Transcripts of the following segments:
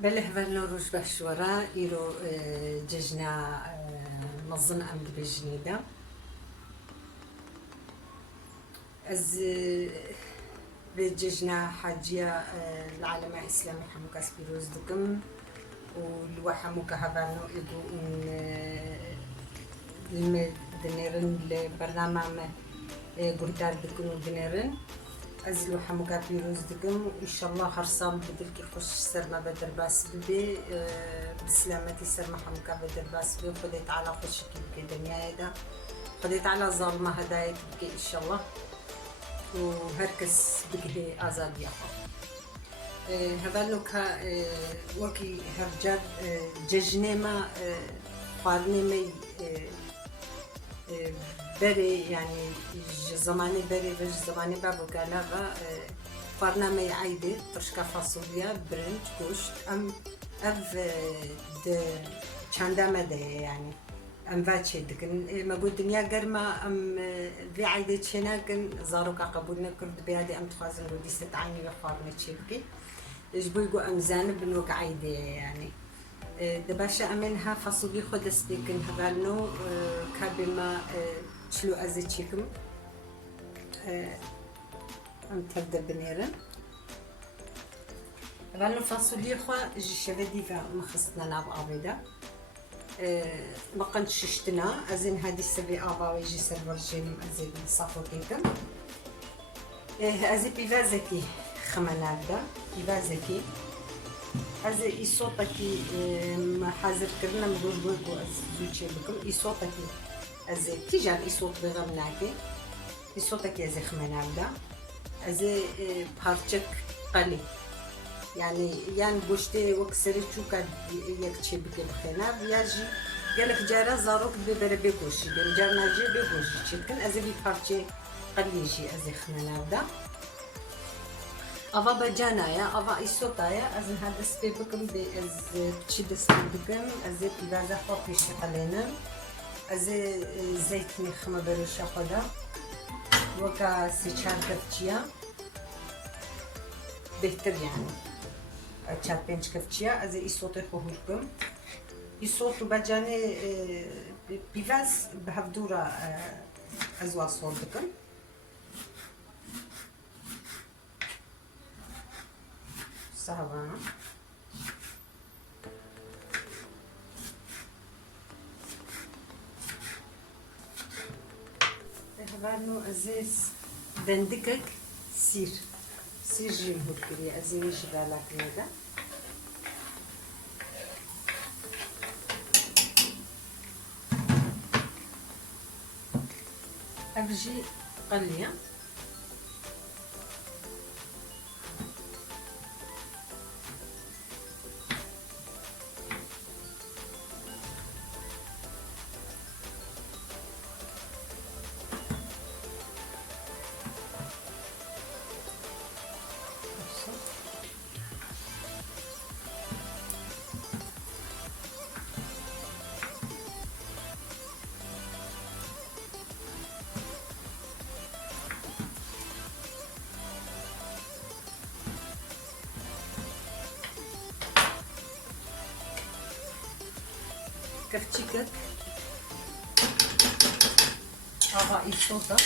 بله ولنا روش بشورا إيرو ججنا مظن أم بجنيدا از بججنا حاجية العالم الإسلامي حموكاس بيروز دكم والوحموكا هبانو إدو إن دنيرن البرنامج قردار دكم ودنيرن از الوحموكا بيروز دكم إن شاء الله هرسام بدلك يخش سرما بدر باس ببي بسلامتي سرما حموكا بدر باس ببي خديت على خش كي دنيا دا خديت على ظالمة هدايا تبكي إن شاء الله وهركس بقي آزاد ياخو هبالوكا وكي هرجاد ججنيما قارنيمي بري يعني زماني بري بج زماني بابو قالها برنامج عيدة ترشكا فاصوليا برنج كوشت أم أف د چندامه ده يعني أم فاتشي دكن ما قلت دنيا قرما أم في عيدة شناكن زاروكا قبولنا كرد بيادي أم تخازن ودي ستعيني يخارنا تشيبكي إيش بيقو أم زانب بنوك عيدة يعني دباشا أمنها فاصولي خدس ديكن هغانو كابما شلو أزيتشيكم أم تبدأ بنيرن هغانو فاصولي خوا جي شبدي فمخصتنا ناب آبيدا مقن ششتنا أزين هادي سبي آبا ويجي سرور جيم أزين صافو كيكم أزي بيفازكي خمانادا بيفازكي أزي إصوتكي حاضر كرنا مدوش بوكو أزوجي بكم إصوتكي أزي تيجان إصوت بغمناكي إصوتكي أزي خمانادا أزي بارچك قلي يعني بوشتي وكسري شوكا يكتشي بكي بخينا بياجي قالك جارة زاروك ببرا بيكوشي بيجارنا جي بيكوشي شكن أزي بارچي قليجي أزي خمانادا أبا بجانايا أبا إيسوتايا أزن هذا سبيبكم بأز تشيد سبيبكم أزي بيبازا خوفي شقلينا أزي زيتني خما بروشا خدا وكا سيچار كفتشيا بهتر يعني چار پنج كفتشيا أزي إيسوتي خوهركم إيسوتو بجاني بيباز بهفدورا أزوا صوتكم صعبة هبانو أزيز بندكك سير جيم هكري أزيني شبالك ندا أبجي قليا كفتشيكك هذا الصوصة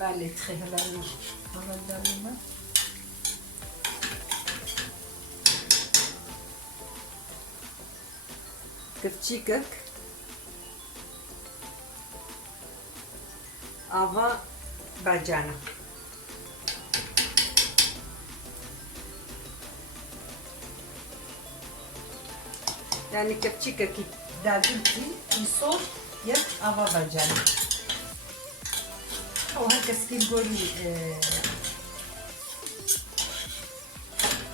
بالي تخيل هذا كفتشيكك أفا باجانا يعني كبتشيكا كي دادلتي يصوت يك أفا باجانا أو هكا سكيل قولي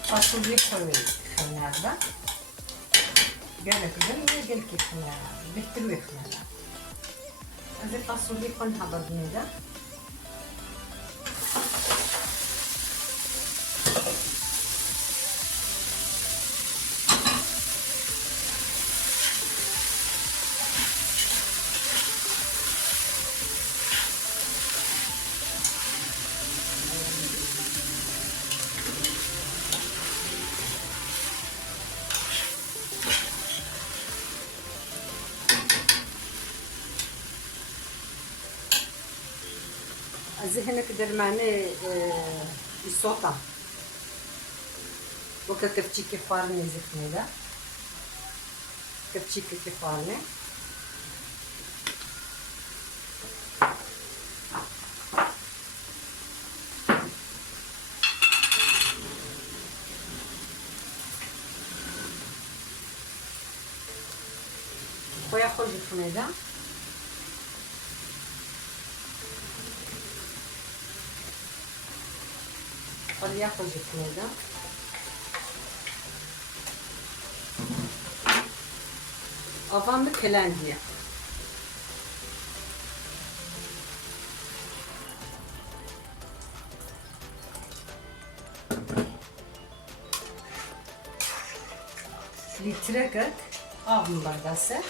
فاصولي حوي خنابة قالك قالك قالك خنابة بيتلوي خنابة هذه فاصولي كلها بردنيدة هنا درمانه الصوتا وكتفتيكي فارني زخني ده كتفتيكي فارني خويا خرج الخميده خليها خرج الخميده افام كلانديا لتركك من برداسه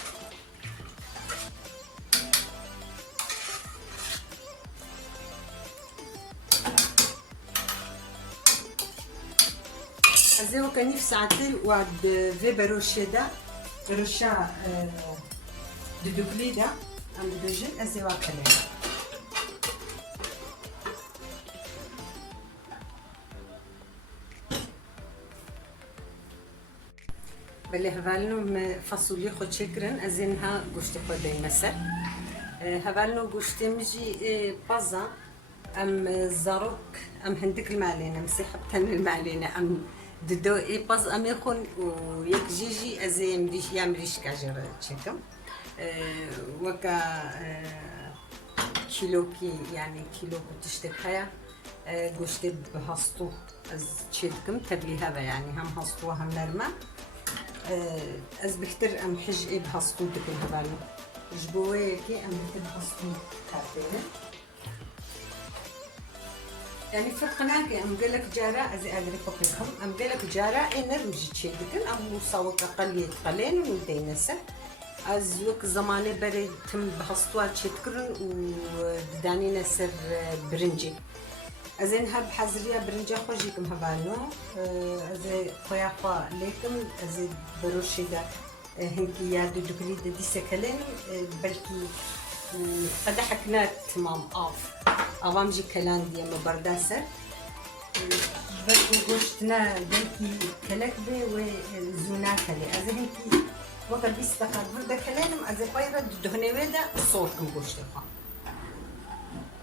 ازيو كنيف ساعتين وعد في بروشة دا بروشة دوبلي دا عند بجن ازيو كلام بله هفالنو فاصولي خود شكرن ازينها قشت خودي مسر هفالنو قشت مجي بازا ام زاروك ام هندك المعلينة مسيحبتن المعلينة ام ددو باز ام يكون ويك جيجي ازي مديش يعمليش كاجر تشيكم وكا كيلوكي يعني كيلو تشتكايا قشت بهستو از تشيكم تبلي هذا يعني هم هستو هم نرمة از بختر ام حج بهستو دك الهبالو جبويكي ام بختر بهستو كاتين يعني فرقناك ام قالك جارة ازي ادري فوقكم ام قالك جارة انر مجي تشيدكن ام صوت اقل قليل ودينسه از وك زمانه بري تم بهستوات تشيدكن وداني نسر برنجي ازين هب حزريا برنجا خوجيكم هبانو ازي خويا خوا ليكم ازي بروشيدا هنكي يادو دكريد دي سكلين بلكي قد حكنات تمام اوام جي كلانديا مبرداسه بلكو قشتنا بلكي كلكبه وزوناكلي ازي هنكي وقت بيستقر بردا كلانم ازي قايره دهني ودا صوتكم قشتكم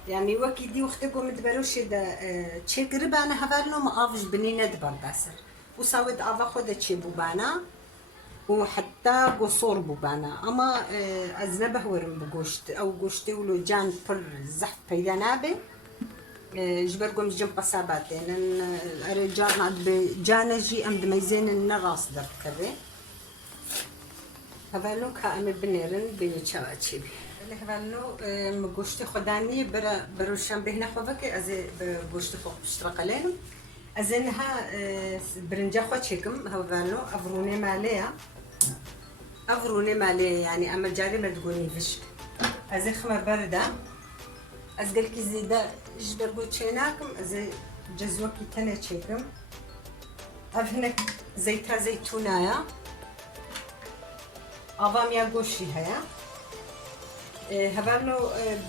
يعني وكي دي وقتكم متبروش دا تشيك ربانا هفالنو ما افج بنينة دبرداسر وساويد افا خود تشي بوبانا وحتى قصور بوبانا اما ازنبه ورم بقشت او قشتي ولو جان بر زحف بيدانابي جبرقم جنب قصاباتين الرجال عاد بجانجي ام دميزين النغاص در كذا هفالنو كأم بنيرن بيتشاواتشي بي هفالنو مقشتي خداني بروشان بهنا خوفك ازي بقشتي فوق بشترق لهم ازينها برنجا خوتشيكم هفالنو افروني ماليا يعني اما جاري ما تقولي فيش ازي خمر برده ازقلكي زيدا جبر قوتشيناكم ازي جزوكي تاني تشيكم هنا زيتها زيتونايا افام يا قوشي هيا هبالنو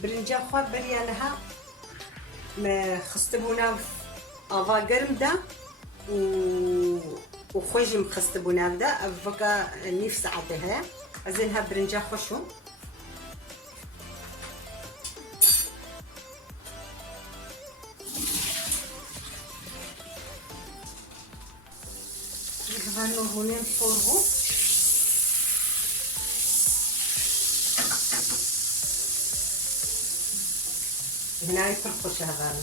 برنجا خواب بريانها ما خستبونا افا قرم دا وخوجي مخستبونا دا افكا نفس عدها ازينها برنجا خوشو هبالنو هونين صوربو هنا يفرقوش هذا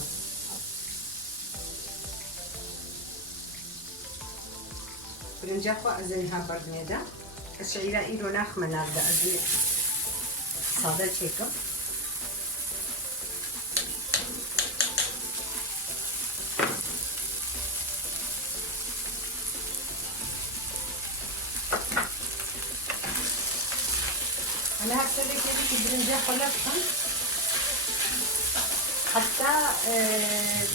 برنجا خو ازينها بردنيدا الشعيرة ايدو ناخ منابدا ازي صادا تشيكم انا هسوي كده برنجا خلطتهم حتى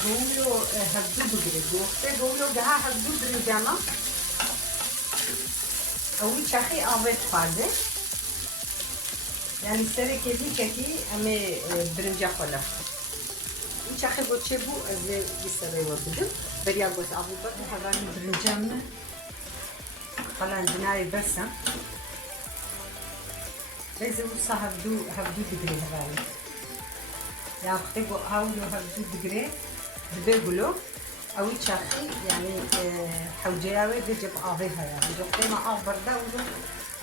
قولوا هبدو بقريب وقت قولوا جها هبدو بريجاما أول شيء أبيت خالد يعني سري كذي كذي أمي برنجة خلاص چخه گو چه بو از بیسره و بدم بریا گوت آبی بر هوانی برنجام خلان جنای برسم لازم وصا هفدو دقري هوانی یا وقتی گو هاولو هفدو دقري ببگلو اوی چخی یعنی حوجیاوی بجب آبی هیا بجب قیمه آب برده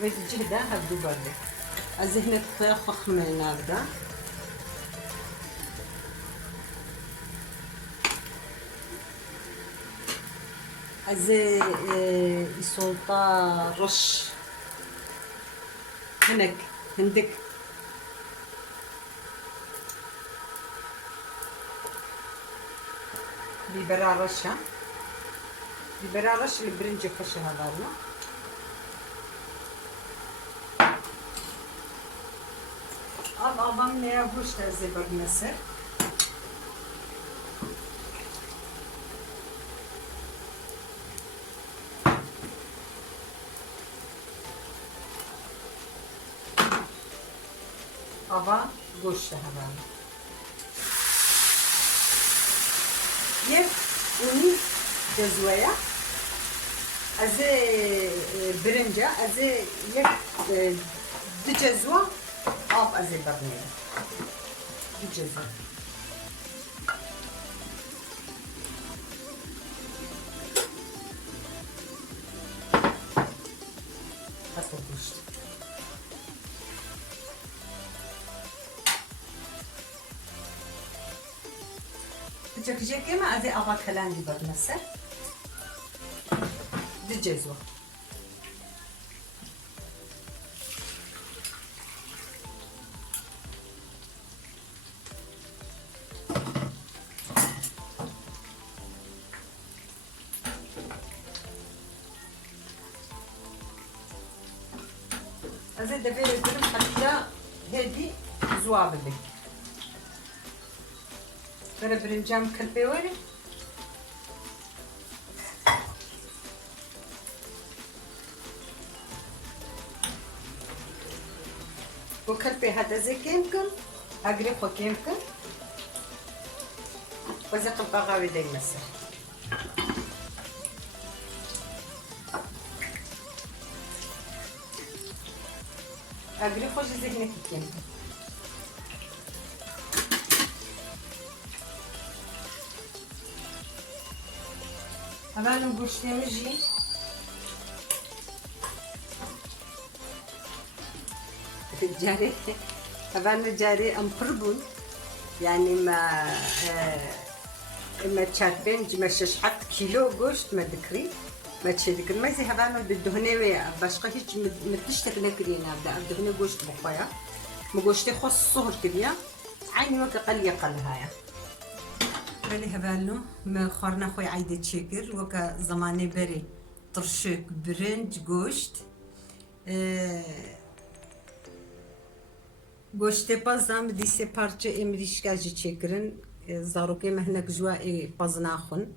و جهده هفدو برده از ذهنت خخم نافده از سلطة رش هندك بيبرا رشة بيبرا رش البرنجة خش هذا Babam ne yapmış teyze bakması? Baba goştu hemen. Yep, uni cezvaya. Az birinci, az yep cezva. Ab az bakmıyor. Cezva. Hatta goştu. Çekecek ama az ava kalan gibi bakması. Cezva. از دبیر دارم حتی هدی زواب بی. برای برنجام کلپی وری. و کلپی هذا زی کم کن، اگری خو کم کن. و زی قلپا قوی دی مثلا. اگری خوش ذهنی کن. اولا گوشت میجی. جاری. اولا جاری ام قربون. یعنی ما چهارپنج ما شش هفت کیلو گوشت ما دکری. ما تشي ديك المايزي هذا بالدهنة باشقا هيك متشتك نكرينا بدأ الدهنة قوشت بخويا مقوشتي خص الصهر كبيا عيني وكا قلية قلهايا بلي هبالو ما خورنا خوي عايدة تشيكر وكا زماني بري طرشك برنج قوشت قوشتي بازام ديسي بارچه امريشكاجي تشيكرن زاروكي مهنك جوا بازناخن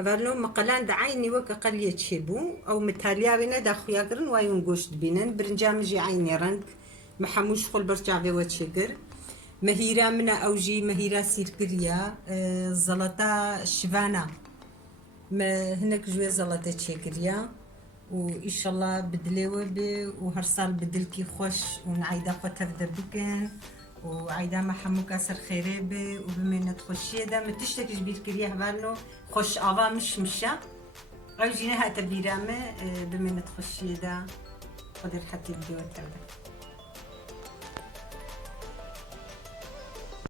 أفرلو مقالان دعيني وكا قلية شيبو أو متاليا بينا دا خويا قرن وايون قوشت بينن برنجام جي عيني رنك محموش خل برجع في واتشيقر مهيرا منا أوجي مهيرا سيركريا زلطة شفانا ما هناك جوي زلطة تشيكريا وإن شاء الله بدليوه بي وهرسال بدلكي خوش ونعيدا خوتف دبكن وعيدا محمو كاسر خيري بي وبمينة خوشية دا متشتك جبير كريه بالو خوش آوا مشا أو جينا هاتا بيرامة بمينة خوشية دا قدر حتى الفيديو تبدا